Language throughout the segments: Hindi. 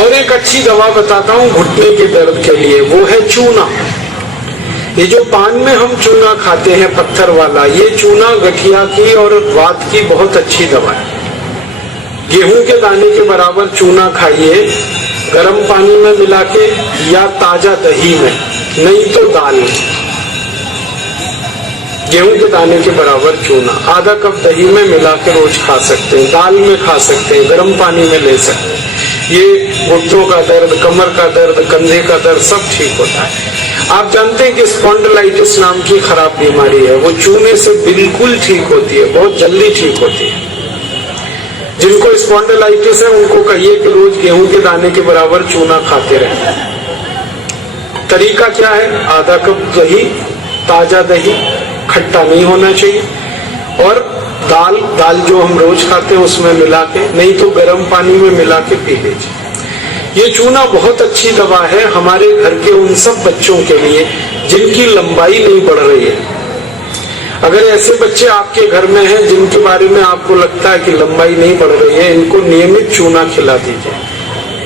और एक अच्छी दवा बताता हूँ घुटने के दर्द के लिए, वो है चूना। ये जो पान में हम चूना खाते हैं पत्थर वाला, ये चूना गठिया की और वात की बहुत अच्छी दवा है। गेहूं के दाने के बराबर चूना खाइए, गर्म पानी में मिला के या ताजा दही में, नहीं तो दाल में। गेहूं के दाने के बराबर चूना आधा कप दही में मिला के रोज खा सकते हैं, दाल में खा सकते हैं, गर्म पानी में ले सकते हैं। ये घुटनों का दर्द, कमर का दर्द, कंधे का दर्द सब ठीक होता है। आप जानते हैं कि स्पॉन्डिलाइटिस नाम की खराब बीमारी है, वो चूने से बिल्कुल ठीक होती है, बहुत जल्दी ठीक होती है। जिनको स्पॉन्डिलाइटिस है उनको कहिए कि रोज गेहूं के दाने के बराबर चूना खाते रहें। तरीका क्या है? आधा कप दही, ताजा दही, खट्टा नहीं होना चाहिए, और दाल जो हम रोज खाते हैं उसमें मिला के, नहीं तो गर्म पानी में मिला के पी लीजिए। ये चूना बहुत अच्छी दवा है हमारे घर के उन सब बच्चों के लिए जिनकी लंबाई नहीं बढ़ रही है। अगर ऐसे बच्चे आपके घर में हैं जिनके बारे में आपको लगता है कि लंबाई नहीं बढ़ रही है, इनको नियमित चूना खिला दीजिए,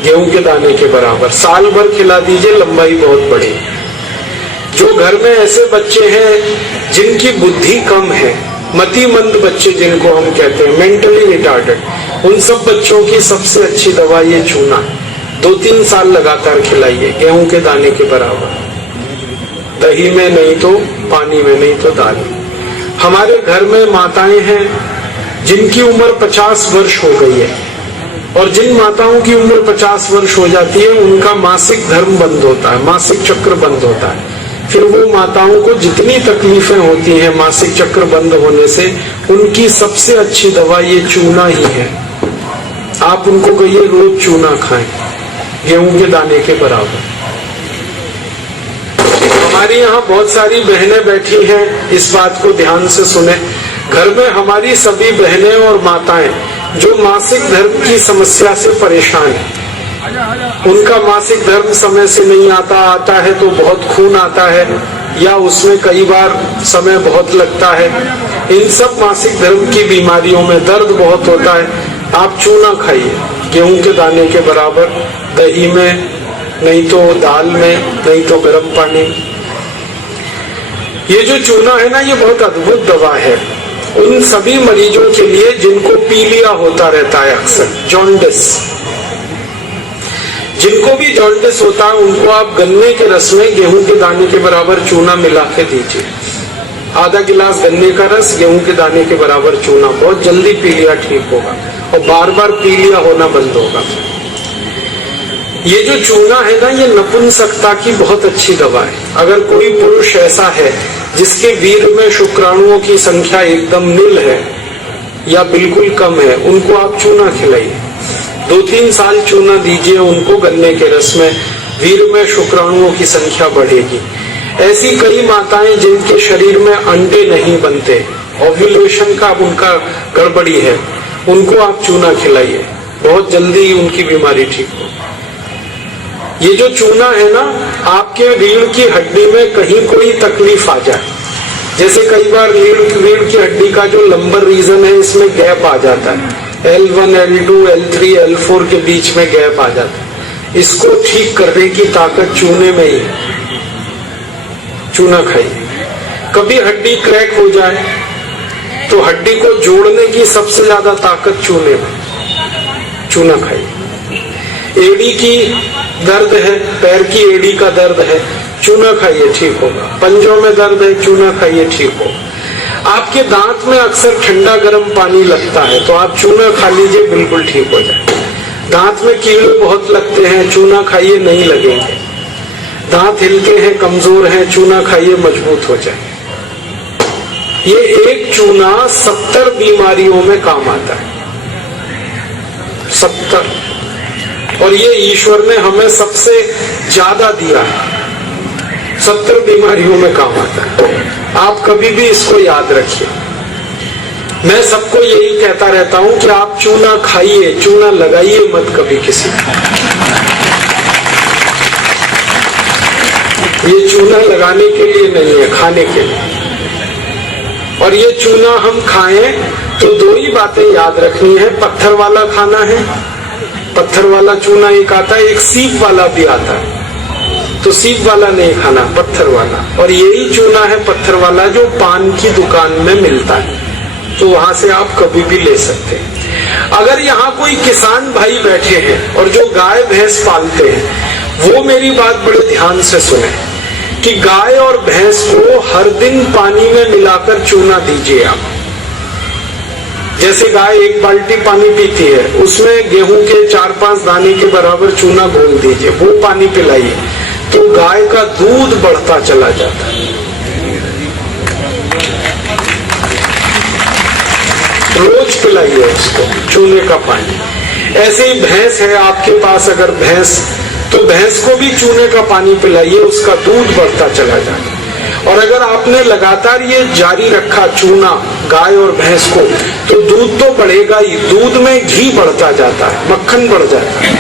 गेहूं के दाने के बराबर, साल भर खिला दीजिए, लंबाई बहुत बढ़ेगी। जो घर में ऐसे बच्चे हैं जिनकी बुद्धि कम है, मतिमंद बच्चे जिनको हम कहते हैं, मेंटली रिटार्डेड, उन सब बच्चों की सबसे अच्छी दवा ये चूना। 2-3 साल लगातार खिलाइए, गेहूं के दाने के बराबर, दही में नहीं तो पानी में, नहीं तो दाल में। हमारे घर में माताएं हैं जिनकी उम्र 50 वर्ष हो गई है, और जिन माताओं की उम्र 50 वर्ष हो जाती है उनका मासिक धर्म बंद होता है, मासिक चक्र बंद होता है। फिर वो माताओं को जितनी तकलीफें होती हैं मासिक चक्र बंद होने से, उनकी सबसे अच्छी दवा ये चूना ही है। आप उनको कहिए रोज चूना खाएं, गेहूं के दाने के बराबर। हमारी यहाँ बहुत सारी बहनें बैठी हैं, इस बात को ध्यान से सुने। घर में हमारी सभी बहनें और माताएं जो मासिक धर्म की समस्या से परेशान हैं, उनका मासिक धर्म समय से नहीं आता है तो बहुत खून आता है, या उसमें कई बार समय बहुत लगता है, इन सब मासिक धर्म की बीमारियों में दर्द बहुत होता है। आप चूना खाइए, गेहूं के दाने के बराबर, दही में, नहीं तो दाल में, नहीं तो गर्म पानी में। ये जो चूना है ना, ये बहुत अद्भुत दवा है उन सभी मरीजों के लिए जिनको पीलिया होता रहता है, अक्सर जॉन्डिस। जिनको भी जॉन्डिस होता है उनको आप गन्ने के रस में गेहूं के दाने के बराबर चूना मिला के दीजिए। आधा गिलास गन्ने का रस, गेहूं के दाने के बराबर चूना, बहुत जल्दी पीलिया ठीक होगा और बार बार पीलिया होना बंद होगा। ये जो चूना है ना, ये नपुंसकता की बहुत अच्छी दवा है। अगर कोई पुरुष ऐसा है जिसके वीर्य में शुक्राणुओं की संख्या एकदम नील है या बिल्कुल कम है, उनको आप चूना खिलाइए। 2-3 साल चूना दीजिए उनको गन्ने के रस में, वीर्य में शुक्राणुओं की संख्या बढ़ेगी। ऐसी कई माताएं जिनके शरीर में अंडे नहीं बनते, ओव्यूलेशन का उनका गड़बड़ी है, उनको आप चूना खिलाइए, बहुत जल्दी उनकी बीमारी ठीक हो। ये जो चूना है ना, आपके रीढ़ की हड्डी में कहीं कोई तकलीफ आ जाए, जैसे कई बार रीढ़ की हड्डी का जो लंबर रीजन है इसमें गैप आ जाता है, L1, L2, L3, L4 के बीच में गैप आ जाता है, इसको ठीक करने की ताकत चूने में ही है। चूना खाइए। कभी हड्डी क्रैक हो जाए तो हड्डी को जोड़ने की सबसे ज्यादा ताकत चूने में, चूना खाइए। एड़ी की दर्द है, पैर की एड़ी का दर्द है, चूना खाइए, ठीक होगा। पंजों में दर्द है, चूना खाइए, ठीक होगा। आपके दांत में अक्सर ठंडा गर्म पानी लगता है तो आप चूना खा लीजिए, बिल्कुल ठीक हो जाए। दांत में कीड़े बहुत लगते हैं, चूना खाइए, नहीं लगेंगे। दांत हिलते हैं, कमजोर हैं, चूना खाइए, मजबूत हो जाए। ये एक चूना 70 बीमारियों में काम आता है, 70। और ये ईश्वर ने हमें सबसे ज्यादा दिया है, 70 बीमारियों में काम आता है। आप कभी भी इसको याद रखिए। मैं सबको यही कहता रहता हूं कि आप चूना खाइए, चूना लगाइए मत कभी किसी को। ये चूना लगाने के लिए नहीं है, खाने के लिए। और ये चूना हम खाएं तो 2 ही बातें याद रखनी है, पत्थर वाला खाना है, पत्थर पत्थर वाला चूना एक आता है, एक सीप वाला भी आता है। तो सीप वाला नहीं खाना, पत्थर वाला। और यही चूना है पत्थर वाला जो पान की दुकान में मिलता है, तो वहां से आप कभी भी ले सकते हैं। अगर यहाँ कोई किसान भाई बैठे हैं और जो गाय भैंस पालते हैं, वो मेरी बात बड़े ध्यान से सुने कि गाय और भैंस को हर दिन पानी में मिलाकर चूना दीजिए आप। जैसे गाय एक बाल्टी पानी पीती है, उसमें गेहूं के 4-5 दाने के बराबर चूना घोल दीजिए, वो पानी पिलाइए, तो गाय का दूध बढ़ता चला जाता है। रोज पिलाइए उसको चूने का पानी। ऐसे ही भैंस है आपके पास, अगर भैंस, तो भैंस को भी चूने का पानी पिलाइए, उसका दूध बढ़ता चला जाता है। और अगर आपने लगातार ये जारी रखा चूना गाय और भैंस को, तो दूध तो बढ़ेगा ही, दूध में घी बढ़ता जाता है, मक्खन बढ़ जाता है,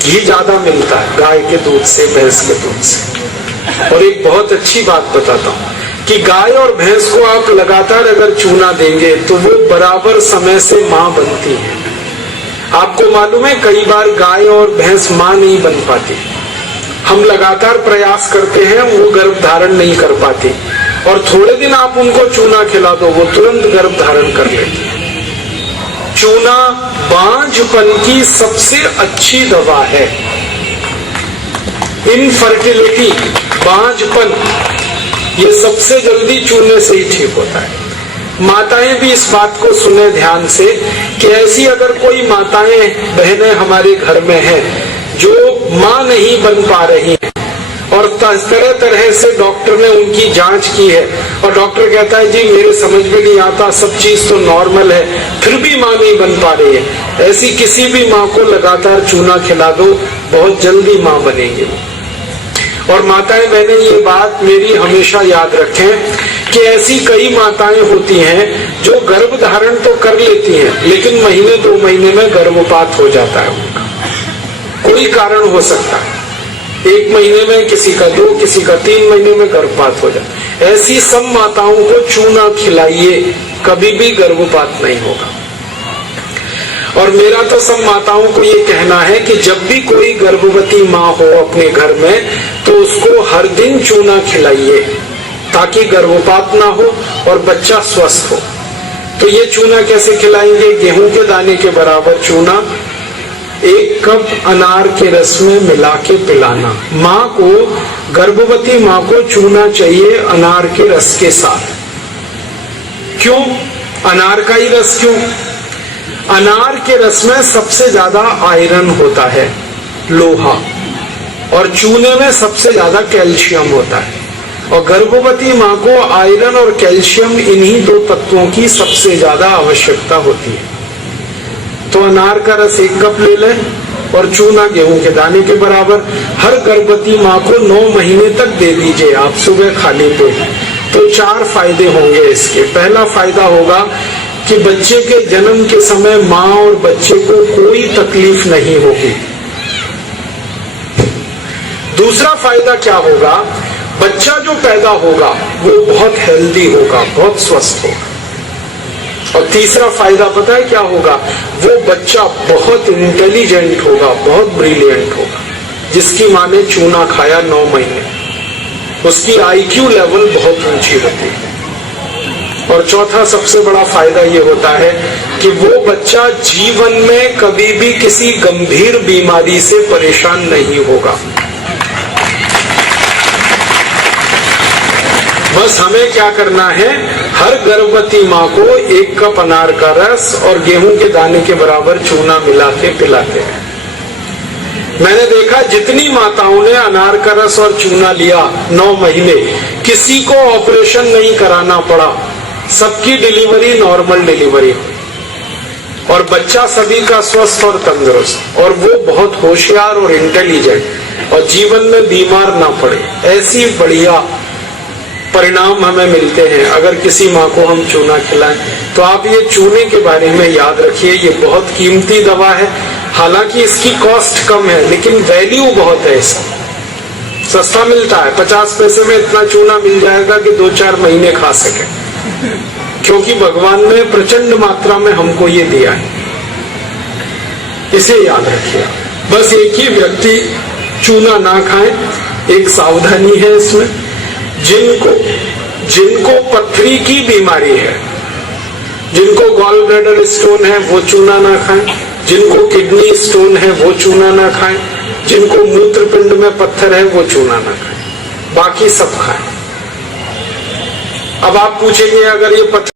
घी ज्यादा मिलता है गाय के दूध से, भैंस के दूध से। और एक बहुत अच्छी बात बताता हूँ कि गाय और भैंस को आप लगातार अगर चूना देंगे तो वो बराबर समय से मां बनती है। आपको मालूम है कई बार गाय और भैंस मां नहीं बन पाती, हम लगातार प्रयास करते हैं, वो गर्भ धारण नहीं कर पाती, और थोड़े दिन आप उनको चूना खिला दो, वो तुरंत गर्भ धारण कर लेती है। चूना बांझपन की सबसे अच्छी दवा है। इनफर्टिलिटी, बांझपन, ये सबसे जल्दी चूने से ही ठीक होता है। माताएं भी इस बात को सुने ध्यान से कि ऐसी अगर कोई माताएं बहनें हमारे घर में हैं जो मां नहीं बन पा रही हैं, और तरह तरह से डॉक्टर ने उनकी जांच की है, और डॉक्टर कहता है जी मेरे समझ में नहीं आता, सब चीज तो नॉर्मल है, फिर भी मां नहीं बन पा रही है, ऐसी किसी भी मां को लगातार चूना खिला दो, बहुत जल्दी मां बनेगी। और माताएं बहनें ये बात मेरी हमेशा याद रखें कि ऐसी कई माताएं होती हैं जो गर्भ धारण तो कर लेती हैं, लेकिन महीने 2 महीने में गर्भपात हो जाता है उनका, कोई कारण हो सकता है, 1 महीने में किसी का 2, किसी का 3 महीने में गर्भपात हो जाता है। ऐसी सब माताओं को चूना खिलाइए, कभी भी गर्भपात नहीं होगा। और मेरा तो सब माताओं को ये कहना है कि जब भी कोई गर्भवती माँ हो अपने घर में, तो उसको हर दिन चूना खिलाइए ताकि गर्भपात ना हो और बच्चा स्वस्थ हो। तो ये चूना कैसे खिलाएंगे? गेहूं के दाने के बराबर चूना 1 कप अनार के रस में मिला के पिलाना। माँ को, गर्भवती माँ को चूना चाहिए अनार के रस के साथ। क्यों अनार का ही रस? क्यों? अनार के रस में सबसे ज्यादा आयरन होता है, लोहा, और चूने में सबसे ज्यादा कैल्शियम होता है। और गर्भवती माँ को आयरन और कैल्शियम, इन्हीं 2 तत्वों की सबसे ज्यादा आवश्यकता होती है। तो अनार का रस 1 कप ले लें और चूना गेहूं के दाने के बराबर हर गर्भवती माँ को 9 महीने तक दे दीजिए आप, सुबह खाली पेट। तो 4 फायदे होंगे इसके। पहला फायदा होगा कि बच्चे के जन्म के समय माँ और बच्चे को कोई तकलीफ नहीं होगी। दूसरा फायदा क्या होगा? बच्चा जो पैदा होगा वो बहुत हेल्दी होगा, बहुत स्वस्थ होगा। और तीसरा फायदा पता है क्या होगा? वो बच्चा बहुत इंटेलिजेंट होगा, बहुत ब्रिलियंट होगा। जिसकी माँ ने चूना खाया 9 महीने, उसकी IQ लेवल बहुत ऊंची होती है। और चौथा सबसे बड़ा फायदा ये होता है कि वो बच्चा जीवन में कभी भी किसी गंभीर बीमारी से परेशान नहीं होगा। बस हमें क्या करना है? हर गर्भवती माँ को 1 कप अनार का रस और गेहूं के दाने के बराबर चूना मिला के पिलाते हैं। मैंने देखा जितनी माताओं ने अनार का रस और चूना लिया 9 महीने, किसी को ऑपरेशन नहीं कराना पड़ा, सबकी डिलीवरी नॉर्मल डिलीवरी, और बच्चा सभी का स्वस्थ और तंदुरुस्त, और वो बहुत होशियार और इंटेलिजेंट, और जीवन में बीमार ना पड़े। ऐसी बढ़िया परिणाम हमें मिलते हैं अगर किसी माँ को हम चूना खिलाएं। तो आप ये चूने के बारे में याद रखिए, ये बहुत कीमती दवा है। हालांकि इसकी कॉस्ट कम है, लेकिन वैल्यू बहुत है इसका। सस्ता मिलता है, 50 पैसे में इतना चूना मिल जाएगा कि 2-4 महीने खा सके, क्योंकि भगवान ने प्रचंड मात्रा में हमको ये दिया है। इसे याद रखिए। बस एक ही व्यक्ति चूना ना खाए, एक सावधानी है इसमें। जिनको पथरी की बीमारी है, जिनको गॉल ब्लैडर स्टोन है, वो चूना ना खाएं। जिनको किडनी स्टोन है, वो चूना ना खाएं। जिनको मूत्रपिंड में पत्थर है, वो चूना ना खाएं। बाकी सब खाएं। अब आप पूछेंगे, अगर ये पत्थर